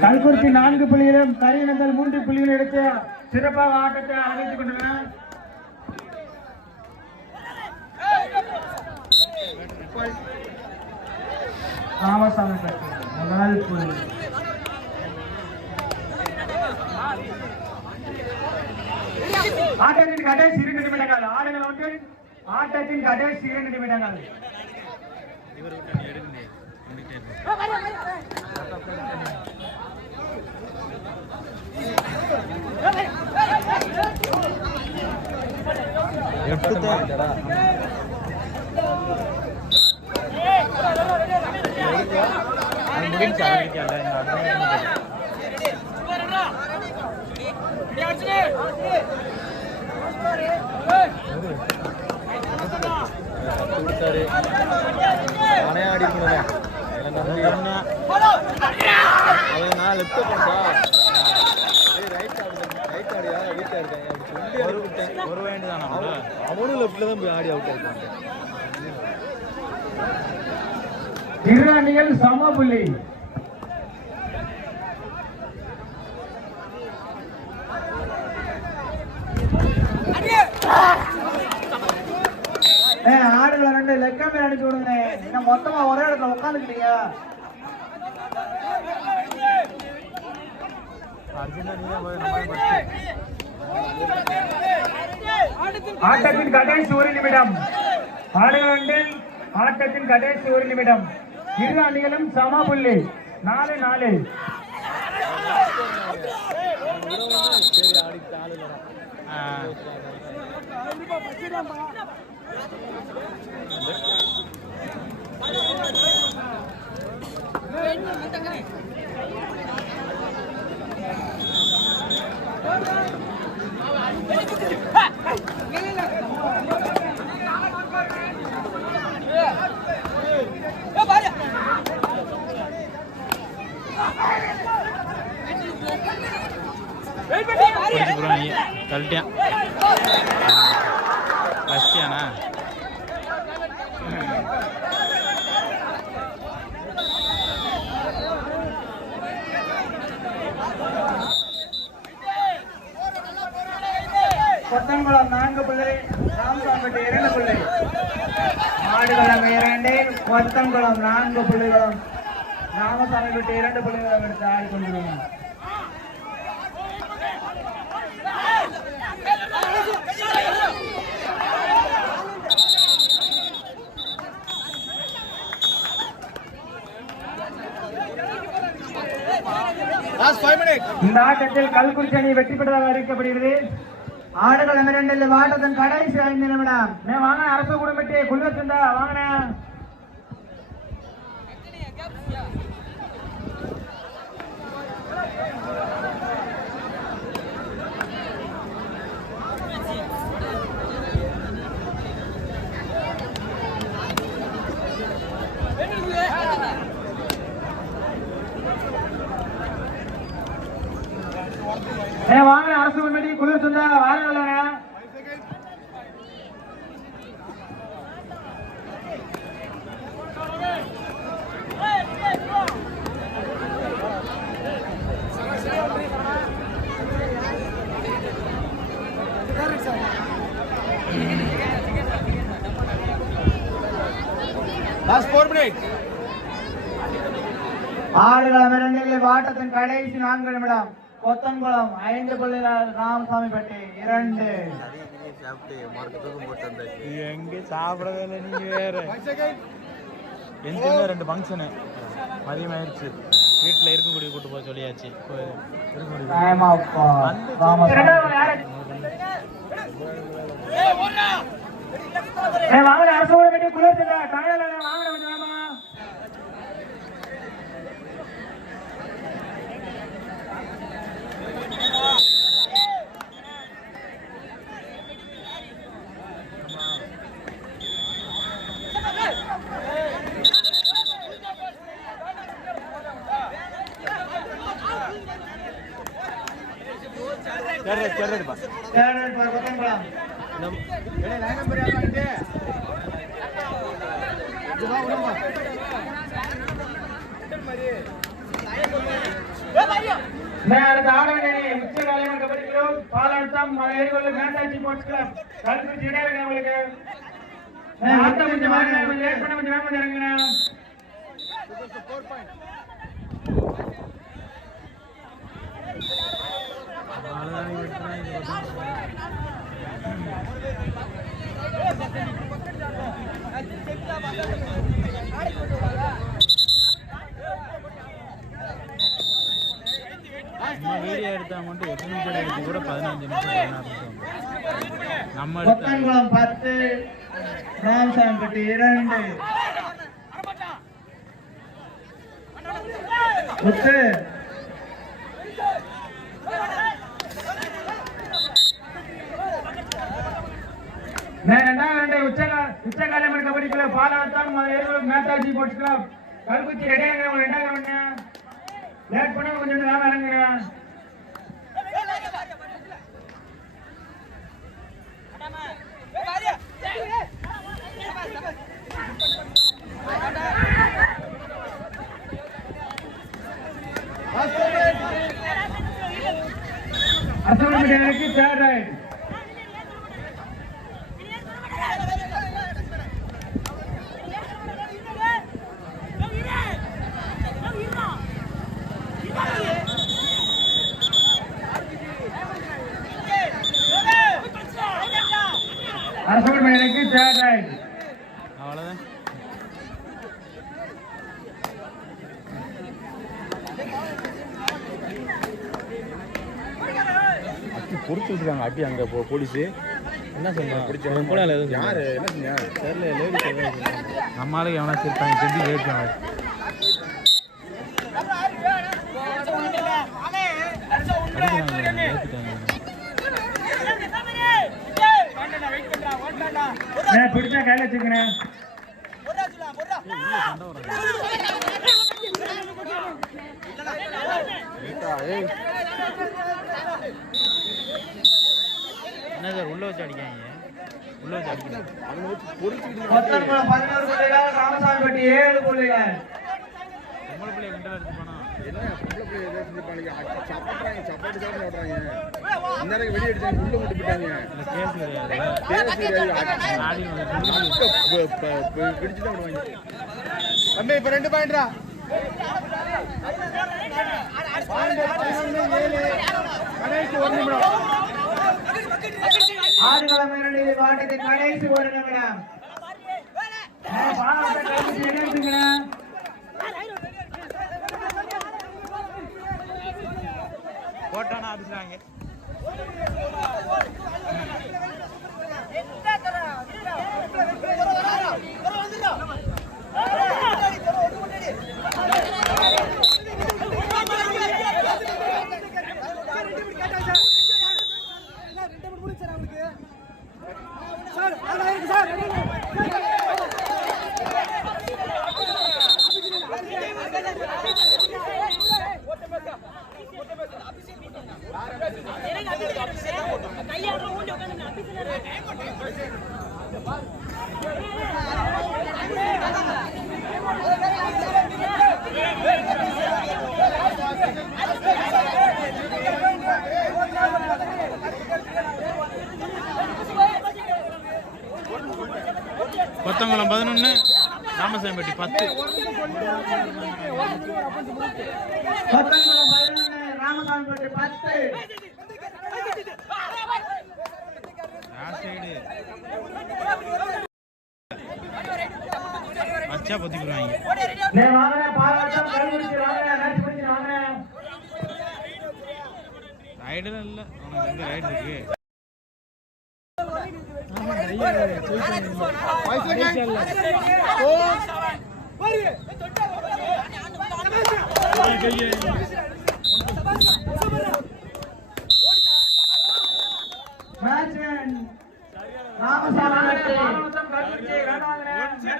கல்குறிச்சி நான்கு புள்ளிகளும் கரியனந்தல் மூன்று புள்ளிகள் எடுத்து சிறப்பாக ஆட்டத்தை அழைத்துக் கொண்டனர் ராமசாமி முதல் புள்ளி ஆட்டத்தின் கடைசி இரண்டு நிமிடங்கள் ஆடுகள் ஒன்று ஆட்டத்தின் கடைசி இரண்டு நிமிடங்கள் நானே ஆடி இருக்கணுமே என்னை நம்பி நான் லெஃப்ட் ரைட் ரைட் ஆடியா வீட்டில் இருக்கேன் அப்படி சொல்லி அனுப்பிவிட்டேன் ஒரு வேண்டு அவன் அவனும் லெஃப்ட்ல தான் போய் ஆடி அவுட் ஆயிட்டான் இரு அணிகள் சமபுள்ளி ஆடுகளை ரெண்டு லெக்கமே அடிச்சு விடுங்க. என்ன மொத்தமா ஒரே இடத்துல உட்காந்துக்கிட்டீங்க ஆட்டத்தின் கடைசி ஒரு நிமிடம். ஆடுகள் ஆட்டத்தின் கடைசி ஒரு நிமிடம். இரு அணிகளும் சம புள்ளி. நாலு நாலு சரி ஆடிட்டு ஆளு இல்லைடா. கொஞ்சம் ப்ரோ நீ கழட்டியான் ஃபஸ்ட்டியாண்ணா கொத்தங்குளம் நான்கு பிள்ளை ராமசாம்பட்டி இரண்டு பிள்ளை. மாடுகளம் இரண்டு கொத்தங்குளம் நான்கு புள்ளிகளும் ராமசாமிப்பட்டி இரண்டு பிள்ளைகளும் எடுத்து ஆடிக்கொண்டிருக்கிறோம் லாஸ்ட் இந்த ஆட்டத்தில் கல்குறிச்சி அணி வெற்றி பெற்றதாக அறிவிக்கப்படுகிறது. ஆடுகள் இரண்டில் ஆட்டத்தின் கடைசி ஐந்து நிமிடம். மே வாங்க அரசு குடும்பத்தை குல்வத்திருந்தா வாங்கினே வாங்க குடும்பத்தை குல்வத்திருந்தா வாங்க லாஸ்ட் ஃபோர் மினிட் ஆடுகளம் இரண்டில் ஆட்டத்தின் கடைசி நான்கு நிமிடம். கொத்தன்குளம் ஐந்து இரண்டு மார்க் தூக்கம் போட்டு வந்தாச்சு எங்கே சாப்பிடவே இல்லை நீங்கள் வேற எந்த ரெண்டு ஃபங்க்ஷனு மதியம் ஆயிடுச்சு வீட்டில் இருக்கக்கூடிய கூட்டு போக சொல்லியாச்சு. போய் இருக்கக்கூடிய டைம் ஆஃப் ராமசாமி. ஏ வாங்க அரசு குடும்பத்தை குளிர்த்துங்க காலையில வாங்க கொஞ்சம் வாமா. சரி சரிப்பா தேர்ட் ரைட் ஃபார் கொத்தங்குளம் அடுத்த ஆடவனி உச்ச காலையில் கபடிக்கிறோம் பாலாட்டம் ஏரிகொள்ள மேட்டாச்சி ஸ்போர்ட்ஸ் கிளப் இடைவெளி உங்களுக்கு. ஆட்டம் கொஞ்சம் வாங்க கொஞ்சம் லேட் பண்ண கொஞ்சம் வேகம் இறங்குங்க. வீடியோ எடுத்தா மட்டும் எட்டு நிமிஷம் எடுத்து கூட பதினஞ்சு நிமிஷம் நம்ம எடுத்தா கொத்தங்குளம் பத்து ராமசாமிப்பட்டி இரண்டு. முத்து. ரெண்டாவது உச்சகா உச்சகாலம் கபடி கிளப் பாலாட்டம் மேத்தாஜி ஸ்போர்ட்ஸ் கிளப் கல்குச்சி ரெடியாங்க ரெண்டாவது லேட் பண்ண கொஞ்சம் வேலை இறங்குங்க அசோசியேஷனுக்கு தேர்ட் ரைட் அரசு தேர்ட் ரைட் அவ்வளோதான் அட்டி பொறிச்சு வச்சிருக்காங்க. அட்டி அங்க போ- போலீஸ். என்ன சொன்னா? போனால யாரு? என்ன சொன்னா? தெரியல லேடிஸ் நம்மளால எவனா சிரிப்பாங்க செஞ்சு கேட்பாங்க அடிக்கிறாங்க ஏற்றிட்டாங்க பிடிச்சா கையில வச்சுக்கிறேன் என்ன சார் உள்ள வச்சு அடிக்காங்க உள்ள வச்சு அடிக்கிறாங்க பதினோரு புள்ளிகள் ராமசாமிப்பட்டி ஏழு புள்ளிகள் பொம்பளை பிள்ளைய கிண்டல் எடுத்து போனா என்ன பொம்பளை பிள்ளை ஏதோ செஞ்சுப்பாங்க இந்நேரம் வெளியே அடிச்சாங்க உள்ள போயிட்டாங்க பிடிச்சு தான் விடுவாங்க தம்பி இப்ப ரெண்டு பாயிண்ட்ரா கடைசி ஒரு நிமிடம் ஆடுகளம் இரண்டு ஆட்டத்தின் கடைசி ஒரு நிமிடம் ஆ, பாலாட்டை கடைசி நினைவுச்சுக்கிறேன். போட்டானா அடிச்சாங்க வாங்கின பாலாட்டம் கல்குறிச்சி வாங்கின நச்சு பிடிச்சி வாங்கின ரைடுலாம் இல்லை. உனக்கு எந்த ரைடு இருக்கு? ராமசாமி